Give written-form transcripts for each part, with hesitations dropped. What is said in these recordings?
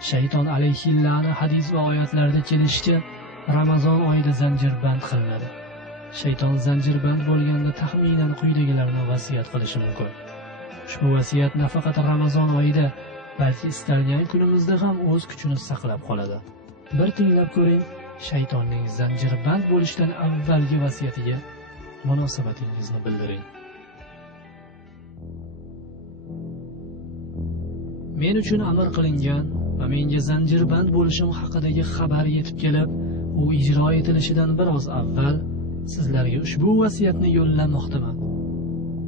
Shayton alayhillani hadis va oyatlarda kelishicha Ramazon oyida zanjirband qilinadi. Shayton zanjirband bo'lganda taxminan quyidagilarni vasiyat qilishi mumkin. Ushbu vasiyat nafaqat Ramazon oyida, balki istalgan kunimizda ham o'z kuchini saqlab qoladi. Bir tinglab ko'ring, shaytonning zanjirband bo'lishdan avvalgi vasiyatiga munosabatingizni bildiring. Men uchun amr qilingan va menga zanjirband bo'lishim haqidagi xabar yetib kelib, u ijro etilishidan biroz avval sizlarga ushbu vasiyatni yo'llamoqdaman.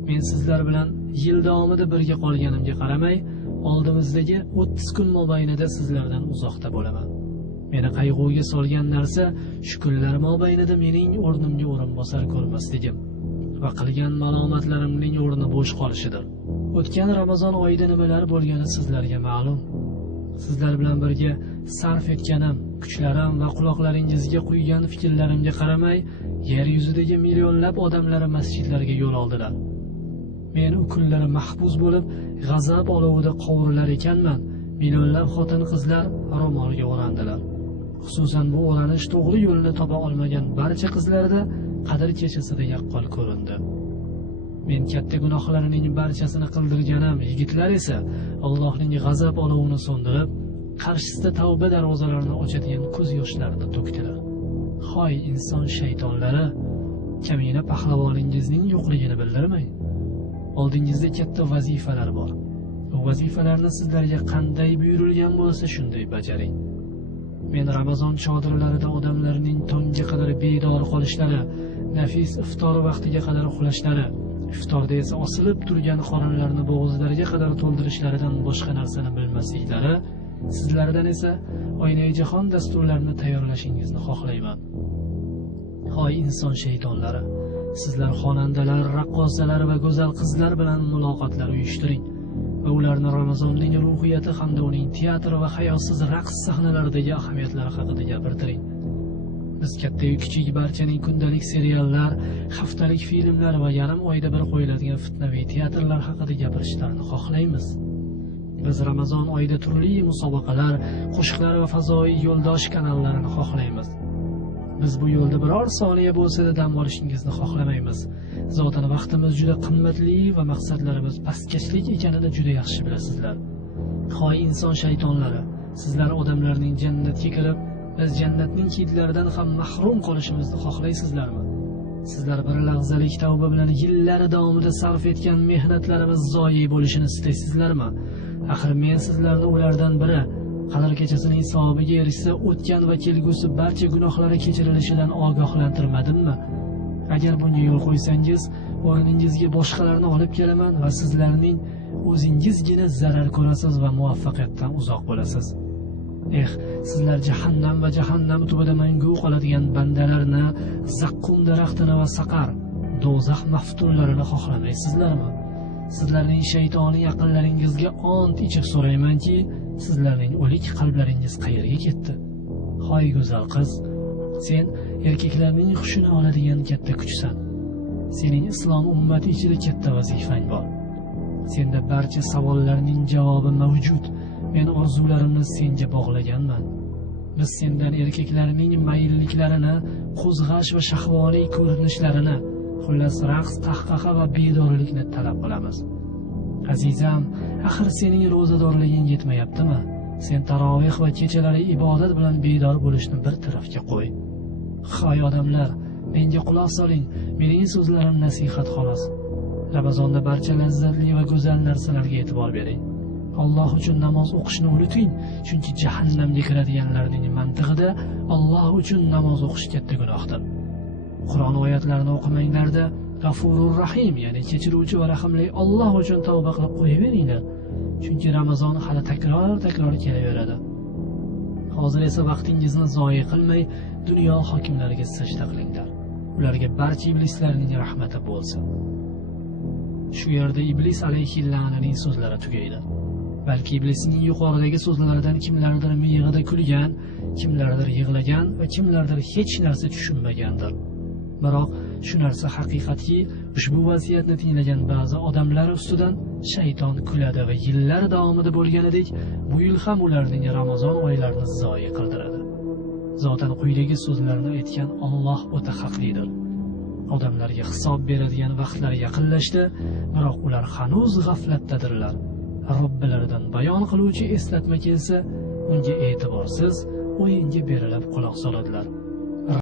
Men sizlar bilan yil davomida birga qolganimga qaramay, oldimizdagi 30 kun mobaynida sizlardan uzoqda bo'laman. Meni qayg'uga solgan narsa shu kunlar mobaynida mening o'rnimga o'rinbosar ko'rmasligim va qilgan malomatlarimning o'rni bo'sh qolishidir. O'tgan Ramazon oyida nimalar bo'lgani sizlarga ma'lum. Sizlar bilan birga sarf etganim, kuchlarim va quloqlaringizga quygan fikrlarimga qaramay, yer yuzidagi millionlab odamlar masjidlarga yo'l oldilar. Men u kunlar mahbus bo'lib, g'azab olovida qovurilar ekanman. Millionlab xotin-qizlar ro'molga o'randilar. Xususan bu o'ranish to'g'ri yo'lni topa olmagan barcha qizlarda qadr kechasida yaqqol ko'rindi. Men katta gunohlarining barchasini qildirganim, yigitlar esa Allohning g'azab olovini so'ndirib, qarshisida tavba darvozalarini ochadigan ko'z yoshlarini to'kdilar. Hoy inson shaytonlari, kamina pahlavoningizning yo'qligini bildirmang. Oldingizda katta vazifalar bor. Bu vazifalarni sizlarga qanday buyurilgan bo'lsa shunday bajaring. Men Ramazon chodirlarida odamlarning tongga qadar bedor qolishlari, nafis iftor vaqtiga qadar uxlashlari, iftorda esa osilib turgan qorinlarni bo'g'izlariga qadar to'ldirishlaridan boshqa narsani bilmasliklari, sizlardan esa oynai jahon dasturlarini tayyorlashingizni xohlayman. Hoy inson shaytonlari, sizlar xonandalar, raqqosalar va go'zal qizlar bilan muloqotlar uyushtiring va ularni Ramazonning ruhiyati hamda uning teatr va hayosiz raqs sahnalaridagi ahamiyatlari haqida gapirtiring. Biz katta-yu kichik barchaning kundalik seriallar, haftalik filmlar va yarim oyda bir qo'yiladigan fitnaviy teatrlar haqida gapirishlarini xohlaymiz. Biz Ramazon oyida turli musobaqalar, qo'shiqlar va fazoiy yo'ldosh kanallarini xohlaymiz. Biz bu yo'lda biror soniya bo'lsa-da dam olishingizni xohlamaymiz. Zotan vaqtimiz juda qimmatli va maqsadlarimiz pastkashlik ekanini juda yaxshi bilasizlar. Hoy inson shaytonlari, sizlar odamlarning jannatga kirib, biz jannatning hidlaridan ham mahrum qolishimizni xohlaysizlarmi? Sizlar bir lahzalik tavba bilan yillar davomida sarf etgan mehnatlarimiz zoyi bo'lishini istaysizlarmi? Axir men sizlarni ulardan biri qadr kechasining savobiga erishsa, o'tgan va kelgusi barcha gunohlari kechirilishidan ogohlantirmadimmi? Agar bunga yo'l qo'ysangiz, o'rningizga boshqalarni olib kelaman va sizlarning o'zingizgina zarar ko'rasiz va muvaffaqiyatdan uzoq bo'lasiz. Sizlar jahannam va jahannam tubida mangu qoladigan bandalarni, zaqqum daraxtini va saqar, do'zax maftunlarini xohlamaysizlarmi? Sizlarning shaytoniy aqllaringizga ont ichib so'raymanki, sizlarning o'lik qalblaringiz qayerga ketdi? Hoy go'zal qiz, sen erkaklarning xushini oladigan katta kuchsan. Sening islom ummati ichida katta vazifang bor. Senda barcha savollarning javobi mavjud. Men orzularimni senga bog'laganman. Biz sendan erkaklarning mayilliklarini, qo'zg'ash va shahvoniy ko'rinishlarini, xullas raqs, qahqaha va bedorlikni talab qilamiz. Azizam, axir sening ro'zadorliging yetmayaptimi? Sen tarovih va kechalari ibodat bilan bedor bo'lishni bir tarafga qo'y. Hoy odamlar, menga quloq soling. Mening so'zlarim nasihat xolos. Ramazonda barcha lazzatli va go'zal narsalarga e'tibor bering. Alloh uchun namoz o'qishni unuting, chunki jahannamga kiradiganlarning mantig'ida Alloh uchun namoz o'qish katta gunohdir. Qur'on oyatlarini o'qimanglarda G'afurur Rahim, ya'ni kechiruvchi va rahimli Alloh uchun tavba qilib qo'yaveringlar. Chunki Ramazon hali takror kelaveradi. Hozir esa vaqtingizni zoyi qilmay, dunyo hokimlariga sajda qilinglar. Ularga barcha iblislarning rahmati bo'lsin. Shu yerda iblis alayhilla'ning so'zlari tugaydi. Balki iblisning yuqoridagi so'zlaridan kimlardir miyig'ida kulgan, kimlardir yig'lagan va kimlardir hech narsa tushunmagandir. Biroq Shu narsa haqiqatki, ushbu vasiyatni tinglagan ba'zi odamlar ustidan shayton kuladi va yillar davomida bo'lganidek, bu yil ham ularning Ramazon oylarini zoyi qildiradi. Zotan quyidagi so'zlarni aytgan Alloh o'ta haqlidir. Odamlarga hisob beradigan vaqtlar yaqinlashdi, biroq ular hanuz g'aflatdadirlar. Robbilaridan bayon qiluvchi eslatma kelsa, unga e'tiborsiz, o'yinga berilib quloq soladilar.